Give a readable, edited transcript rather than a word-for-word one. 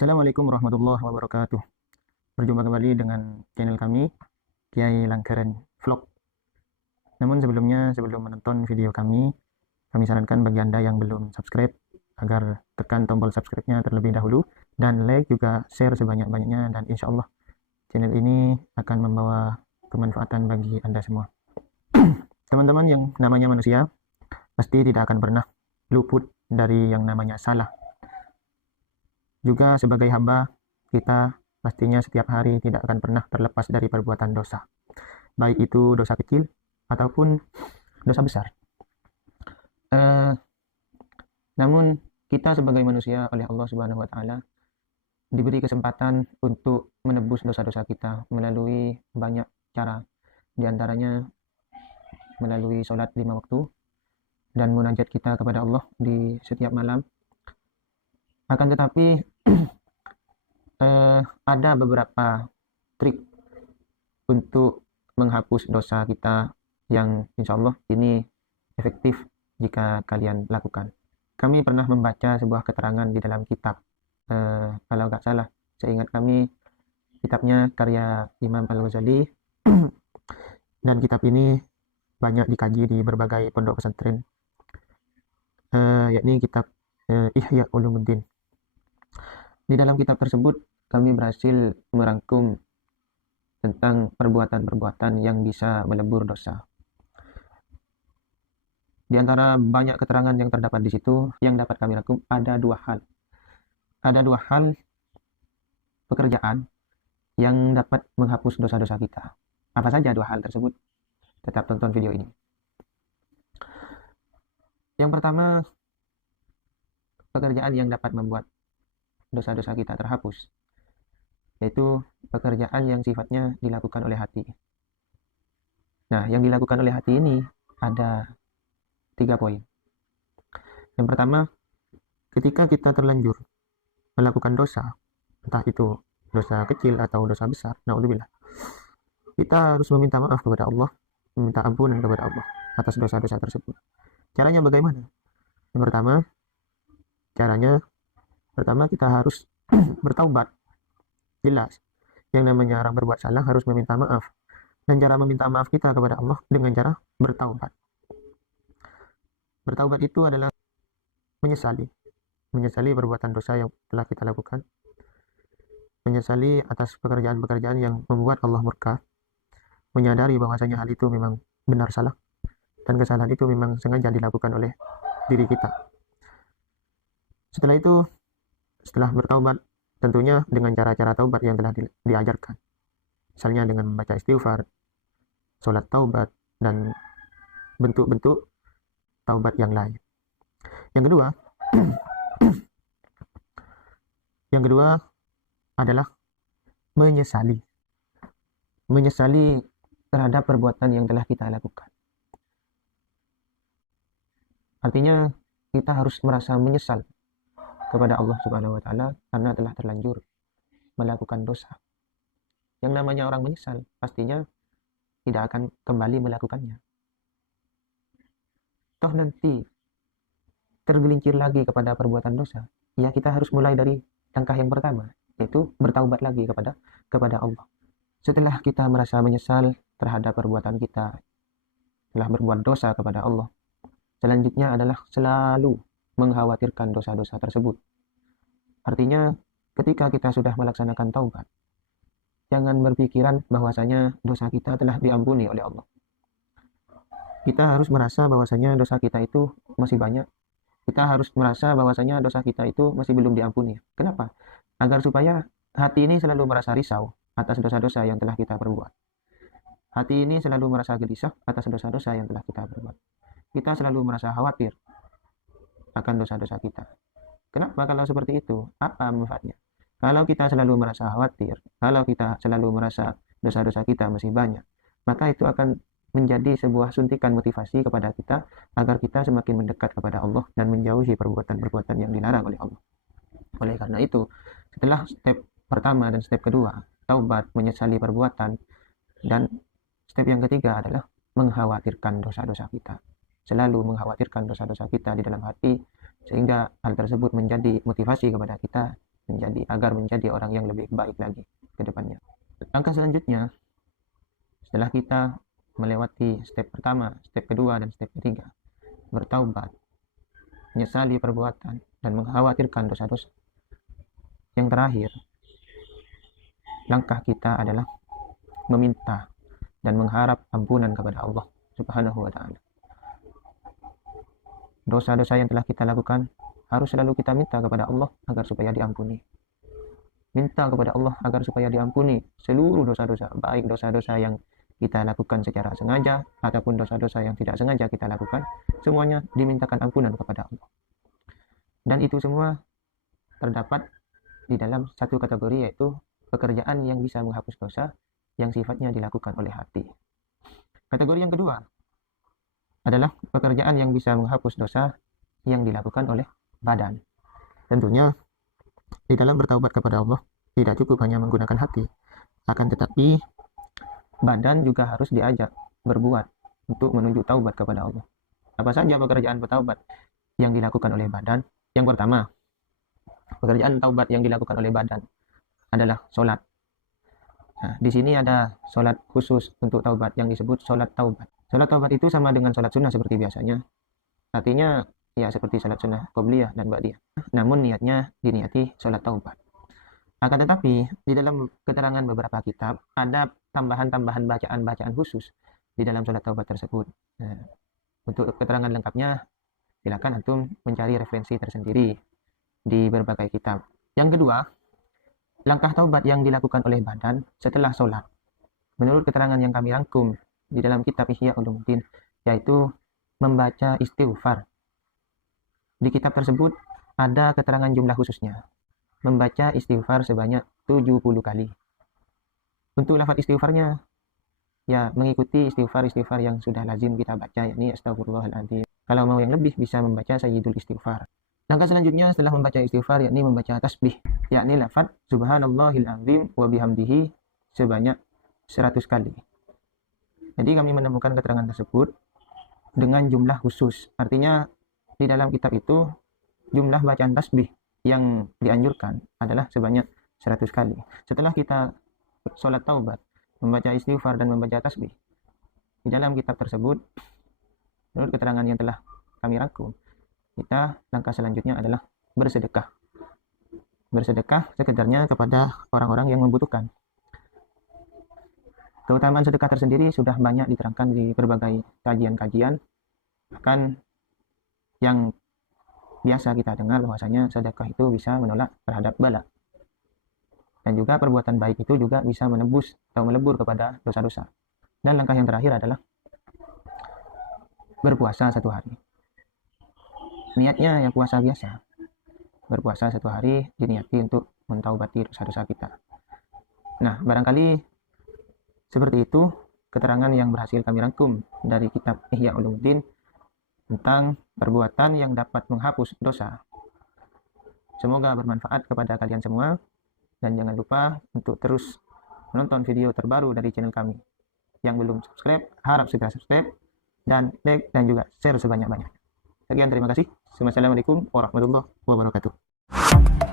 Assalamualaikum warahmatullahi wabarakatuh. Berjumpa kembali dengan channel kami, Kiai Langkeren Vlog. Namun sebelumnya, sebelum menonton video kami sarankan bagi Anda yang belum subscribe agar tekan tombol subscribe-nya terlebih dahulu dan like juga share sebanyak-banyaknya, dan insya Allah channel ini akan membawa kemanfaatan bagi Anda semua. Teman-teman yang namanya manusia pasti tidak akan pernah luput dari yang namanya salah. Juga sebagai hamba, kita pastinya setiap hari tidak akan pernah terlepas dari perbuatan dosa. Baik itu dosa kecil ataupun dosa besar. Namun kita sebagai manusia oleh Allah Subhanahu wa taala diberi kesempatan untuk menebus dosa-dosa kita melalui banyak cara. Di antaranya melalui sholat 5 waktu dan munajat kita kepada Allah di setiap malam. Akan tetapi ada beberapa trik untuk menghapus dosa kita yang insya Allah ini efektif jika kalian lakukan. Kami pernah membaca sebuah keterangan di dalam kitab, kalau nggak salah, seingat kami kitabnya karya Imam Al-Ghazali, dan kitab ini banyak dikaji di berbagai pondok pesantren, yakni kitab Ihya Ulumuddin. Di dalam kitab tersebut kami berhasil merangkum tentang perbuatan-perbuatan yang bisa melebur dosa. Di antara banyak keterangan yang terdapat di situ, yang dapat kami rangkum ada dua hal. Ada dua hal pekerjaan yang dapat menghapus dosa-dosa kita. Apa saja dua hal tersebut? Tetap tonton video ini. Yang pertama, pekerjaan yang dapat membuat dosa-dosa kita terhapus, yaitu pekerjaan yang sifatnya dilakukan oleh hati. Nah, yang dilakukan oleh hati ini ada 3 poin. Yang pertama, ketika kita terlanjur melakukan dosa, entah itu dosa kecil atau dosa besar, naudzubillah, kita harus meminta maaf kepada Allah, meminta ampunan kepada Allah atas dosa-dosa tersebut. Caranya bagaimana? Yang pertama kita harus bertaubat. Jelas, yang namanya orang berbuat salah harus meminta maaf, dan cara meminta maaf kita kepada Allah dengan cara bertaubat. Bertaubat itu adalah menyesali perbuatan dosa yang telah kita lakukan, menyesali atas pekerjaan-pekerjaan yang membuat Allah murka, menyadari bahwasanya hal itu memang benar salah, dan kesalahan itu memang sengaja dilakukan oleh diri kita. Setelah bertaubat, tentunya dengan cara-cara taubat yang telah diajarkan. Misalnya dengan membaca istighfar, sholat taubat, dan bentuk-bentuk taubat yang lain. Yang kedua adalah menyesali terhadap perbuatan yang telah kita lakukan. Artinya kita harus merasa menyesal kepada Allah Subhanahu wa taala karena telah terlanjur melakukan dosa. Yang namanya orang menyesal pastinya tidak akan kembali melakukannya. Toh nanti tergelincir lagi kepada perbuatan dosa, ya kita harus mulai dari langkah yang pertama, yaitu bertaubat lagi kepada Allah. Setelah kita merasa menyesal terhadap perbuatan kita, telah berbuat dosa kepada Allah, selanjutnya adalah selalu mengkhawatirkan dosa-dosa tersebut. Artinya ketika kita sudah melaksanakan taubat, jangan berpikiran bahwasanya dosa kita telah diampuni oleh Allah. Kita harus merasa bahwasanya dosa kita itu masih banyak. Kita harus merasa bahwasanya dosa kita itu masih belum diampuni. Kenapa? Agar supaya hati ini selalu merasa risau atas dosa-dosa yang telah kita perbuat. Hati ini selalu merasa gelisah atas dosa-dosa yang telah kita perbuat. Kita selalu merasa khawatir akan dosa-dosa kita. Kenapa kalau seperti itu? Apa manfaatnya? Kalau kita selalu merasa khawatir, kalau kita selalu merasa dosa-dosa kita masih banyak, maka itu akan menjadi sebuah suntikan motivasi kepada kita agar kita semakin mendekat kepada Allah dan menjauhi perbuatan-perbuatan yang dilarang oleh Allah. Oleh karena itu, setelah step pertama dan step kedua, taubat, menyesali perbuatan, dan step yang ketiga adalah mengkhawatirkan dosa-dosa kita. Selalu mengkhawatirkan dosa-dosa kita di dalam hati, sehingga hal tersebut menjadi motivasi kepada kita agar menjadi orang yang lebih baik lagi ke depannya. Langkah selanjutnya, setelah kita melewati step pertama, step kedua, dan step ketiga, bertaubat, menyesali perbuatan, dan mengkhawatirkan dosa-dosa. Yang terakhir, langkah kita adalah meminta dan mengharap ampunan kepada Allah Subhanahu wa Ta'ala. Dosa-dosa yang telah kita lakukan harus selalu kita minta kepada Allah agar supaya diampuni. Minta kepada Allah agar supaya diampuni seluruh dosa-dosa, baik dosa-dosa yang kita lakukan secara sengaja ataupun dosa-dosa yang tidak sengaja kita lakukan, semuanya dimintakan ampunan kepada Allah. Dan itu semua terdapat di dalam satu kategori, yaitu pekerjaan yang bisa menghapus dosa yang sifatnya dilakukan oleh hati. Kategori yang kedua adalah pekerjaan yang bisa menghapus dosa yang dilakukan oleh badan. Tentunya di dalam bertaubat kepada Allah tidak cukup hanya menggunakan hati, akan tetapi badan juga harus diajak berbuat untuk menuju taubat kepada Allah. Apa saja pekerjaan bertaubat yang dilakukan oleh badan? Yang pertama, pekerjaan taubat yang dilakukan oleh badan adalah sholat. Nah, di sini ada sholat khusus untuk taubat yang disebut sholat taubat. Sholat taubat itu sama dengan sholat sunnah seperti biasanya. Artinya ya seperti sholat sunnah qobliyah dan ba'diyah. Namun niatnya diniati sholat taubat. Akan tetapi di dalam keterangan beberapa kitab ada tambahan-tambahan bacaan-bacaan khusus di dalam sholat taubat tersebut. Nah, untuk keterangan lengkapnya silakan antum mencari referensi tersendiri di berbagai kitab. Yang kedua, langkah taubat yang dilakukan oleh badan setelah sholat. Menurut keterangan yang kami rangkum di dalam kitab Ihya Ulumuddin, yaitu membaca istighfar. Di kitab tersebut ada keterangan jumlah khususnya. Membaca istighfar sebanyak 70 kali. Untuk lafaz istighfarnya, ya mengikuti istighfar yang sudah lazim kita baca, yakni astagfirullahaladzim. Kalau mau yang lebih bisa membaca sayyidul istighfar. Langkah selanjutnya setelah membaca istighfar, yakni membaca tasbih, yakni lafaz subhanallahil azim wa bihamdihi sebanyak 100 kali. Jadi kami menemukan keterangan tersebut dengan jumlah khusus. Artinya di dalam kitab itu jumlah bacaan tasbih yang dianjurkan adalah sebanyak 100 kali. Setelah kita sholat taubat, membaca istighfar dan membaca tasbih, di dalam kitab tersebut, menurut keterangan yang telah kami rangkum, kita langkah selanjutnya adalah bersedekah. Bersedekah sekedarnya kepada orang-orang yang membutuhkan. Keutamaan sedekah tersendiri sudah banyak diterangkan di berbagai kajian-kajian. Bahkan yang biasa kita dengar bahwasanya sedekah itu bisa menolak terhadap bala. Dan juga perbuatan baik itu juga bisa menebus atau melebur kepada dosa-dosa. Dan langkah yang terakhir adalah berpuasa 1 hari. Niatnya ya puasa biasa. Berpuasa 1 hari diniati untuk mentaubati dosa-dosa kita. Nah, barangkali seperti itu keterangan yang berhasil kami rangkum dari kitab Ihya Ulumuddin tentang perbuatan yang dapat menghapus dosa. Semoga bermanfaat kepada kalian semua, dan jangan lupa untuk terus menonton video terbaru dari channel kami. Yang belum subscribe, harap segera subscribe, dan like dan juga share sebanyak-banyaknya. Sekian, terima kasih. Wassalamualaikum warahmatullahi wabarakatuh.